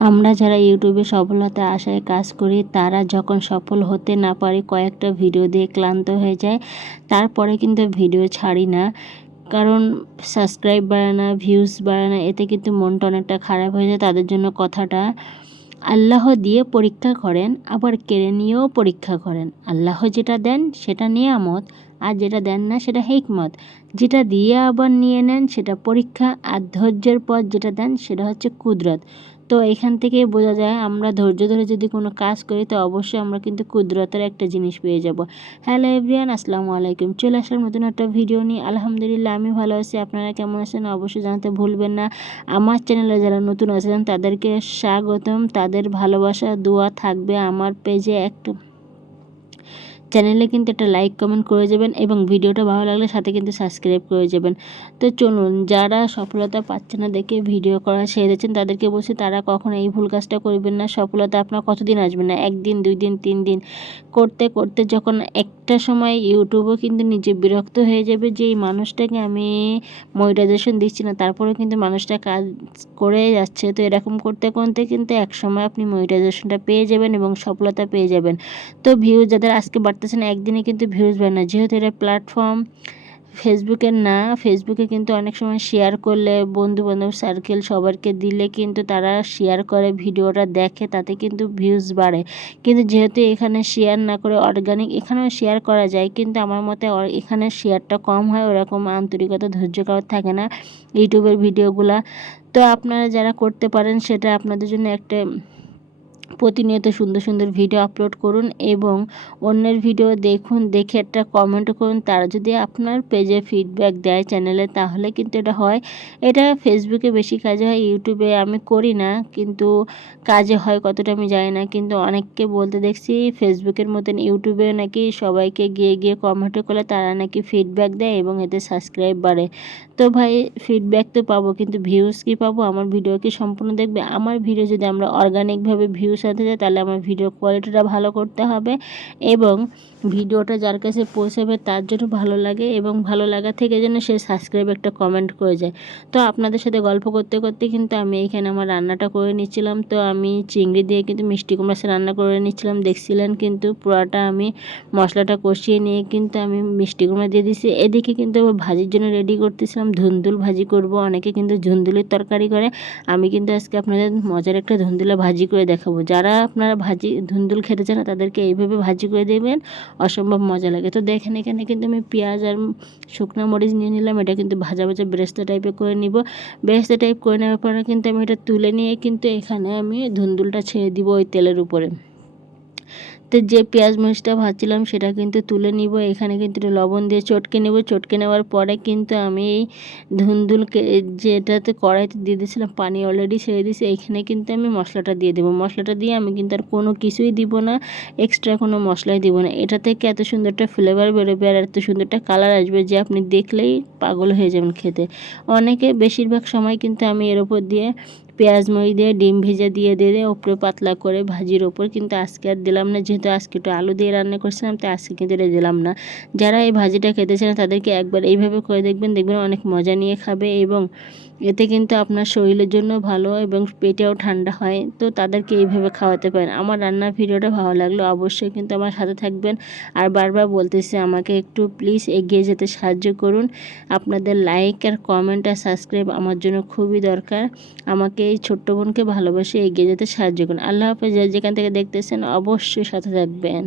আমরা যারা ইউটিউবে সফলতা আশায় কাজ করি, তারা যখন সফল হতে না পারি, কয়েকটা ভিডিও দিয়ে ক্লান্ত হয়ে যায় তারপরে কিন্তু ভিডিও ছাড়ি না। কারণ সাবস্ক্রাইব বাড়ে না ভিউজ বাড়ে না, এতে কিন্তু মনটা অনেকটা খারাপ হয়ে যায়। তাদের জন্য কথাটা, আল্লাহ দিয়ে পরীক্ষা করেন, আবার কেড়ে নিয়েও পরীক্ষা করেন। আল্লাহ যেটা দেন, সেটা নিয়ামত, আর যেটা দেন না, সেটা হেকমত। যেটা দিয়ে আবার নিয়ে নেন, সেটা পরীক্ষা, আর ধৈর্যের পর যেটা দেন, সেটা হচ্ছে কুদরত। তো এখান থেকে বোঝা যায় আমরা ধৈর্য ধরে যদি কোনো কাজ করি, তো অবশ্যই আমরা কিন্তু ক্ষুদ্রতার একটা জিনিস পেয়ে যাব। হ্যালো এভরিয়ান আসসালামু আলাইকুম। চলে আসার নতুন একটা ভিডিও নিয়ে। আলহামদুলিল্লাহ, আমি ভালো আছি। আপনারা কেমন আছেন? অবশ্যই জানাতে ভুলবেন না। আমার চ্যানেলে যারা নতুন আছেন, তাদেরকে স্বাগতম। তাদের ভালোবাসা, দোয়া থাকবে আমার পেজে একটু চ্যানেলে কিন্তু একটা লাইক কমেন্ট করে যাবেন এবং ভিডিওটা ভালো লাগলে সাথে কিন্তু সাবস্ক্রাইব করে যাবেন। তো চলুন, যারা সফলতা পাচ্ছে না দেখে ভিডিও করা সেরেছেন তাদেরকে বলছি তারা কখনো এই ভুল কাজটা করবেন না। সফলতা আপনার কতদিন আসবে না? একদিন, দুই দিন, তিন দিন? করতে করতে যখন একটা সময় ইউটিউবও কিন্তু নিজে বিরক্ত হয়ে যাবে যে, এই মানুষটাকে আমি মনিটাইজেশন দিচ্ছি না। তারপরে কিন্তু মানুষটা কাজ করে যাচ্ছে। তো এরকম করতে করতে কিন্তু এক সময় আপনি মনিটাইজেশনটা পেয়ে যাবেন এবং সফলতা পেয়ে যাবেন। তো ভিউ যাদের আজকে বাড়তেছে না, একদিনে কিন্তু ভিউজ বাড়ে না। যেহেতু এটা প্ল্যাটফর্ম ফেসবুকের না ফেসবুকে কিন্তু অনেক সময় শেয়ার করলে বন্ধু বান্ধব সার্কেল সবারকে দিলে কিন্তু তারা শেয়ার করে, ভিডিওটা দেখে, তাতে কিন্তু ভিউজ বাড়ে। কিন্তু যেহেতু এখানে শেয়ার না করে অর্গানিক এখানেও শেয়ার করা যায়, কিন্তু আমার মতে এখানে শেয়ারটা কম হয়, ওরকম আন্তরিকতা, ধৈর্য কারোর থাকে না ইউটিউবের ভিডিওগুলা তো আপনারা যারা করতে পারেন, সেটা আপনাদের জন্য একটা প্রতিনিয়ত সুন্দর সুন্দর ভিডিও আপলোড করুন এবং অন্যের ভিডিও দেখুন, দেখে একটা কমেন্ট করুন। তারা যদি আপনার পেজে ফিডব্যাক দেয় চ্যানেলে তাহলে কিন্তু এটা হয়। এটা ফেসবুকে বেশি কাজে হয় ইউটিউবে আমি করি না, কিন্তু কাজে হয় কতটা আমি জানি না। কিন্তু অনেককে বলতে দেখছি ফেসবুকের মতন ইউটিউবে নাকি সবাইকে গিয়ে গিয়ে কমেন্ট করলে তারা নাকি ফিডব্যাক দেয় এবং এতে সাবস্ক্রাইব বাড়ে। তো ভাই ফিডব্যাক তো পাবো, কিন্তু ভিউজ কি পাবো? আমার ভিডিও কি সম্পূর্ণ দেখবে? আমার ভিডিও যদি আমরা অর্গানিকভাবে ভিউজ আনতে যাই তাহলে আমার ভিডিও কোয়ালিটিটা ভালো করতে হবে এবং ভিডিওটা যার কাছে পৌঁছাবে তার জন্য ভালো লাগে এবং ভালো লাগা থেকে যেন সে সাবস্ক্রাইব একটা কমেন্ট করে যায়। তো আপনাদের সাথে গল্প করতে করতে কিন্তু আমি এখানে আমার রান্নাটা করে নিচ্ছিলাম। তো আমি চিংড়ি দিয়ে কিন্তু মিষ্টি কুমড়া রান্না করে নিচ্ছিলাম। দেখছিলেন কিন্তু পুরাটা আমি মশলাটা কষিয়ে নিয়ে কিন্তু আমি মিষ্টি কুমড়া দিয়ে দিছি। এদিকে কিন্তু ভাজির জন্য রেডি করতেছিলাম। ধুন্দুল ভাজি করব। অনেকে কিন্তু ধুন্দুলের তরকারি করে। আমি কিন্তু আজকে আপনাদের মজার একটা ধুন্দুলা ভাজি করে দেখাবো। যারা আপনারা ভাজি, ধুন্দুল খেতে চান তাদেরকে এইভাবে ভাজি করে দেবেন। অসম্ভব মজা লাগে। তো দেখেন, এখানে কিন্তু আমি পেঁয়াজ আর শুকনো মরিচ নিয়ে নিলাম। এটা কিন্তু ভাজা ভাজা বেরেস্তা টাইপের করে নিব। বেরেস্তা টাইপ করে নেওয়ার পরে কিন্তু আমি এটা তুলে নিয়ে কিন্তু এখানে আমি ধুন্দুলটা ছেড়ে দিব ওই তেলের উপরে। তো যে পেঁয়াজ মরিচটা ভাজছিলাম সেটা কিন্তু তুলে নিব। এখানে কিন্তু লবণ দিয়ে চটকে নেব। চটকে নেওয়ার পরে কিন্তু আমি এই ধুন্দুলকে যেটাতে কড়াইতে দিয়ে দিয়েছিলাম, পানি অলরেডি ছেড়ে দিয়েছি, এখানে কিন্তু আমি মশলাটা দিয়ে দেবো। মশলাটা দিয়ে আমি কিন্তু আর কোনো কিছুই দিব না এক্সট্রা কোনো মশলাই দিব না। এটা থেকে এত সুন্দরটা ফ্লেভার বেরোবে আর এত সুন্দরটা কালার আসবে যে আপনি দেখলেই পাগল হয়ে যাবেন খেতে। অনেকে বেশিরভাগ সময় কিন্তু আমি এর ওপর দিয়ে পেঁয়াজ মরি দিয়ে ডিম ভেজে দিয়ে দিয়ে দিয়ে ওপরে পাতলা করে ভাজির ওপর কিন্তু আজকে আর দিলাম না। যেহেতু আজকে একটু আলু দিয়ে রান্না করছিলাম, তাই আজকে কিন্তু এটা দিলাম না। যারা এই ভাজিটা খেতে চান তাদেরকে একবার এইভাবে করে দেখবেন দেখবেন অনেক মজা নিয়ে খাবে এবং এতে কিন্তু আপনার শরীরের জন্য ভালো এবং পেটেও ঠান্ডা হয়। তো তাদেরকে এইভাবে খাওয়াতে পারেন। আমার রান্নার ভিডিওটা ভালো লাগল অবশ্যই কিন্তু আমার সাথে থাকবেন। আর বারবার বলতেছি, আমাকে একটু প্লিজ এগিয়ে যেতে সাহায্য করুন। আপনাদের লাইক আর কমেন্ট আর সাবস্ক্রাইব আমার জন্য খুবই দরকার। আমাকে এই ছোট্ট বোনকে ভালোবাসে এগিয়ে যেতে সাহায্য করুন। আল্লাহ হাফেজ যেখান থেকে দেখতেছেন, অবশ্যই সাথে থাকবেন।